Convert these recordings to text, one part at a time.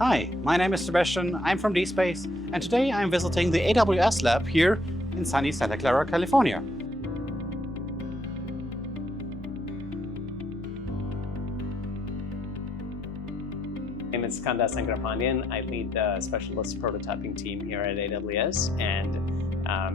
Hi, my name is Sebastian, I'm from dSPACE, and today I'm visiting the AWS Lab here in sunny Santa Clara, California. My name is Kandha Sankarapandian. I lead the specialist prototyping team here at AWS, and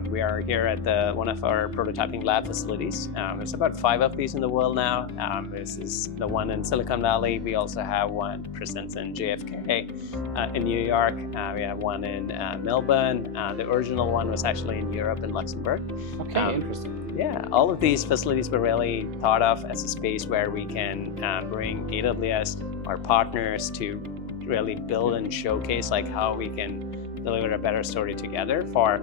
we are here at one of our prototyping lab facilities. There's about 5 of these in the world now. This is the one in Silicon Valley. We also have one present in JFK in New York. We have one in Melbourne. The original one was actually in Europe in Luxembourg. Okay, interesting. Yeah, all of these facilities were really thought of as a space where we can bring AWS, our partners, to really build and showcase like how we can deliver a better story together for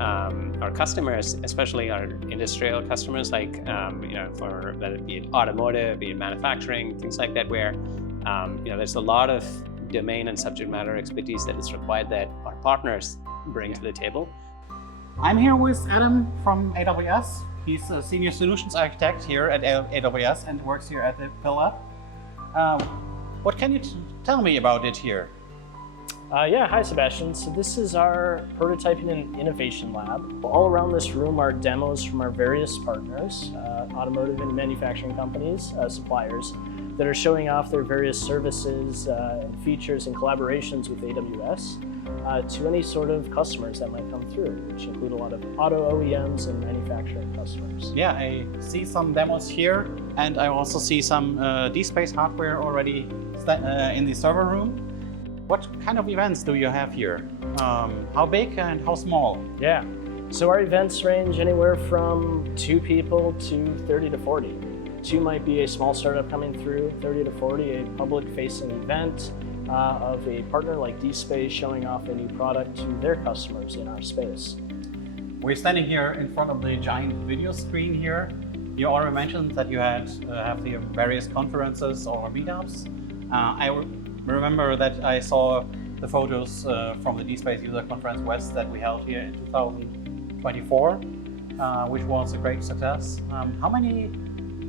our customers, especially our industrial customers, like for whether it be automotive, be it manufacturing, things like that, where there's a lot of domain and subject matter expertise that is required that our partners bring to the table. I'm here with Adam from AWS. He's a senior solutions architect here at AWS and works here at the Clara. What can you tell me about it here? Hi Sebastian. So this is our prototyping and innovation lab. All around this room are demos from our various partners, automotive and manufacturing companies, suppliers, that are showing off their various services and features and collaborations with AWS to any sort of customers that might come through, which include a lot of auto OEMs and manufacturing customers. Yeah, I see some demos here, and I also see some dSPACE hardware already in the server room. What kind of events do you have here? How big and how small? Yeah, so our events range anywhere from 2 people to 30 to 40. 2 might be a small startup coming through, 30 to 40, a public-facing event of a partner like dSPACE showing off a new product to their customers in our space. We're standing here in front of the giant video screen here. You already mentioned that you have the various conferences or meetups. I remember that I saw the photos from the dSPACE User Conference West that we held here in 2024, which was a great success. How many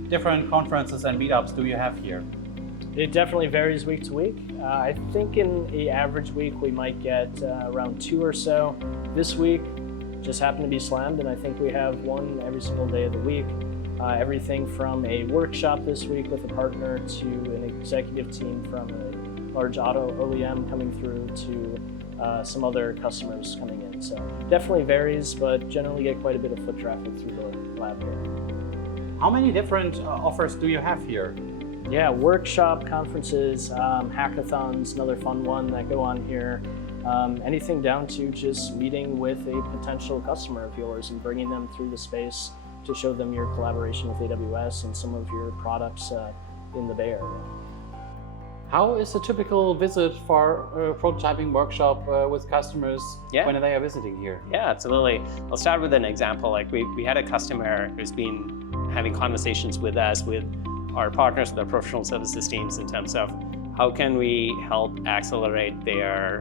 different conferences and meetups do you have here? It definitely varies week to week. I think in an average week we might get around 2 or so. This week just happened to be slammed, and I think we have one every single day of the week. Everything from a workshop this week with a partner to an executive team from a large auto OEM coming through to some other customers coming in. So definitely varies, but generally get quite a bit of foot traffic through the lab here. How many different offers do you have here? Yeah, workshop, conferences, hackathons, another fun one that go on here. Anything down to just meeting with a potential customer of yours and bringing them through the space to show them your collaboration with AWS and some of your products in the Bay Area. How is a typical visit for a prototyping workshop with customers when they are visiting here? Yeah, absolutely. I'll start with an example. Like we had a customer who's been having conversations with us, with our partners, with our professional services teams, in terms of how can we help accelerate their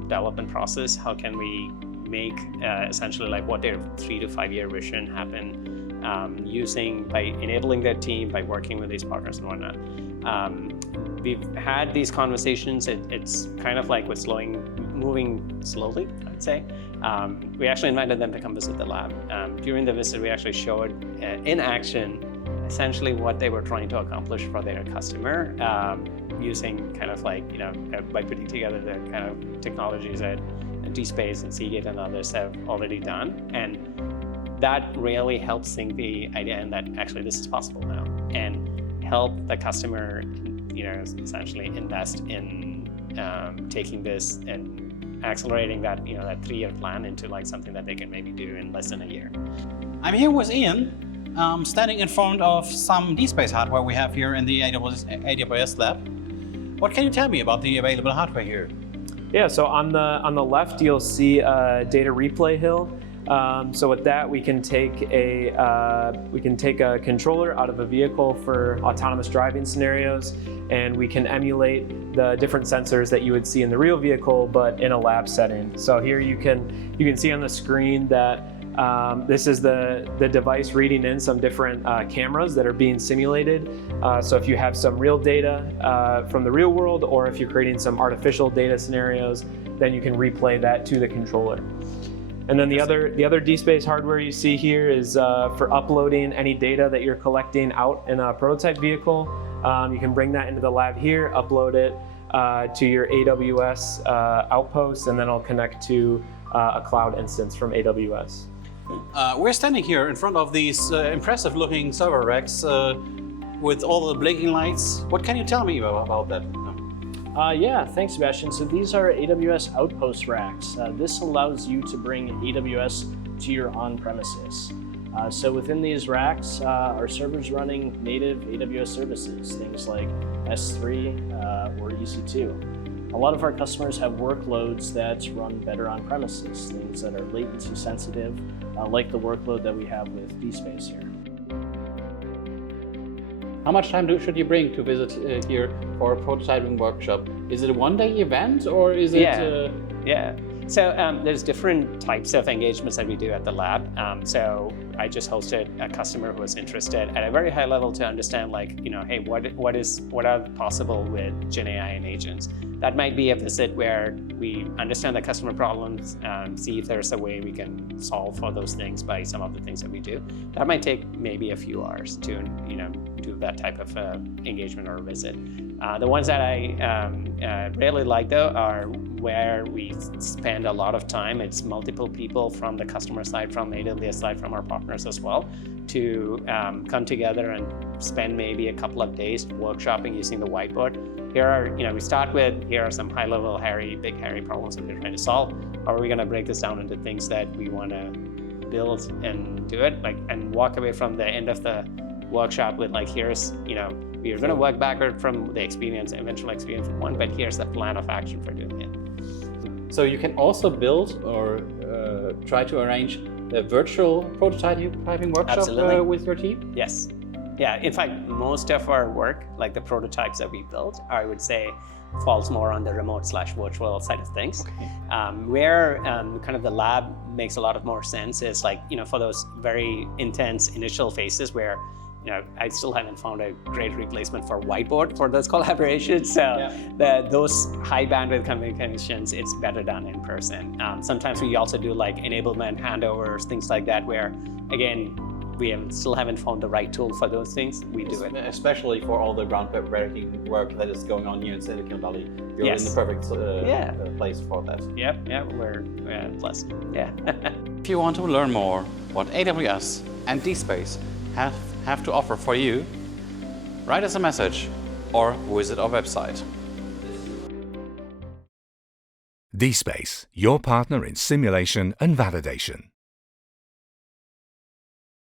development process? How can we make essentially like what their 3 to 5 year vision happen by enabling their team, by working with these partners and whatnot. We've had these conversations. It's kind of like we're moving slowly, I'd say. We actually invited them to come visit the lab. During the visit, we actually showed in action essentially what they were trying to accomplish for their customer, using kind of like, by putting together the kind of technologies that dSPACE and Seagate and others have already done. And that really helps sink the idea in that actually this is possible now, and help the customer, essentially invest in taking this and accelerating that, that 3-year plan into like something that they can maybe do in less than a year. I'm here with Ian, standing in front of some dSPACE hardware we have here in the AWS Lab. What can you tell me about the available hardware here? Yeah, so on the left you'll see a data replay hill. So with that, we can take a controller out of a vehicle for autonomous driving scenarios, and we can emulate the different sensors that you would see in the real vehicle, but in a lab setting. So here you can see on the screen that This is the device reading in some different cameras that are being simulated. So if you have some real data from the real world, or if you're creating some artificial data scenarios, then you can replay that to the controller. And then the other dSPACE hardware you see here is for uploading any data that you're collecting out in a prototype vehicle. You can bring that into the lab here, upload it to your AWS Outposts, and then it'll connect to a cloud instance from AWS. We're standing here in front of these impressive looking server racks with all the blinking lights. What can you tell me about that? Yeah, thanks, Sebastian. So these are AWS Outpost racks. This allows you to bring AWS to your on-premises. So within these racks, our servers running native AWS services, things like S3 or EC2. A lot of our customers have workloads that run better on premises, things that are latency sensitive, like the workload that we have with dSPACE here. How much time should you bring to visit here for a prototyping workshop? Is it a one-day event, or is it? Yeah. So there's different types of engagements that we do at the lab. So I just hosted a customer who was interested at a very high level to understand, like, hey, what are possible with Gen AI and agents? That might be a visit where we understand the customer problems, see if there's a way we can solve for those things by some of the things that we do. That might take maybe a few hours to do that type of engagement or visit. The ones that I really like, though, are where we spend a lot of time. It's multiple people from the customer side, from AWS side, from our partners as well, to come together and spend maybe a couple of days workshopping using the whiteboard. We start with, here are some high-level, big, hairy problems that we're trying to solve. How are we going to break this down into things that we want to build and do it, and walk away from the end of the workshop with, here's, we are going to work backward from the eventual experience of one, but here's the plan of action for doing it. So you can also build or try to arrange a virtual prototyping workshop with your team? Yes. Yeah, in fact, most of our work, like the prototypes that we built, I would say falls more on the remote/virtual side of things. Okay. Where kind of the lab makes a lot of more sense is for those very intense initial phases where I still haven't found a great replacement for whiteboard for those collaborations. So those high bandwidth communications, it's better done in person. Sometimes we also do enablement handovers, things like that, where again, we still haven't found the right tool for those things. We do it. Especially for all the groundbreaking work that is going on here in Silicon Valley. You're in the perfect place for that. Yep, we're blessed. Yeah. If you want to learn more what AWS and dSPACE have to offer for you, write us a message or visit our website. dSPACE, your partner in simulation and validation.